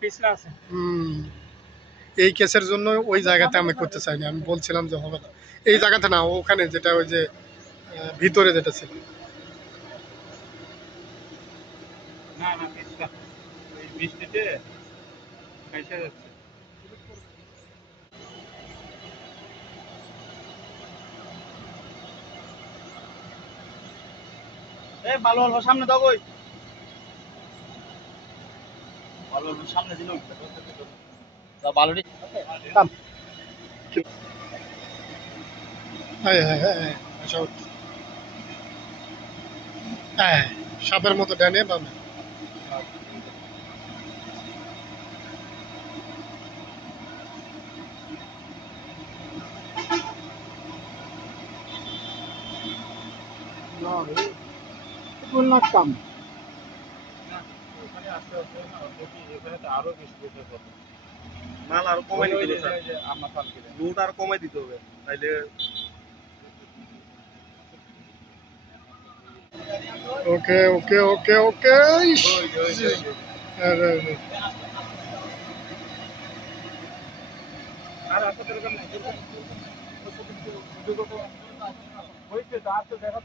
পিছলা আছে। এই কেসের জন্য ওই জায়গাতে আমি করতে চাইনি, আমি বলছিলাম যে হবে না এই জায়গাতে, না ওখানে যেটা ওই যে ভিতরে যেটা ছিল। না না পিছলা, ওই বৃষ্টিতে ভেসে যাচ্ছে। এই ভালো ভালো সামনে দাও, ওই ভালো ভালো সামনে দিল ভালোটি। হ্যাঁ হ্যাঁ হ্যাঁ হ্যাঁ, হ্যাঁ সাপের মতো ডানে বামে। কাম ওখানে আস্তে আস্তে না দেখি, এখানে তো আরো বেশি বেশি হবে। মাল আরো কমাই দিতে হবে স্যার, আমরা কালকে লোড আর কমাই দিতে হবে তাইলে। ওকে ওকে ওকে ওকে। আর আসতে দরকার নাই, হয়েছে তো আর তো দেখা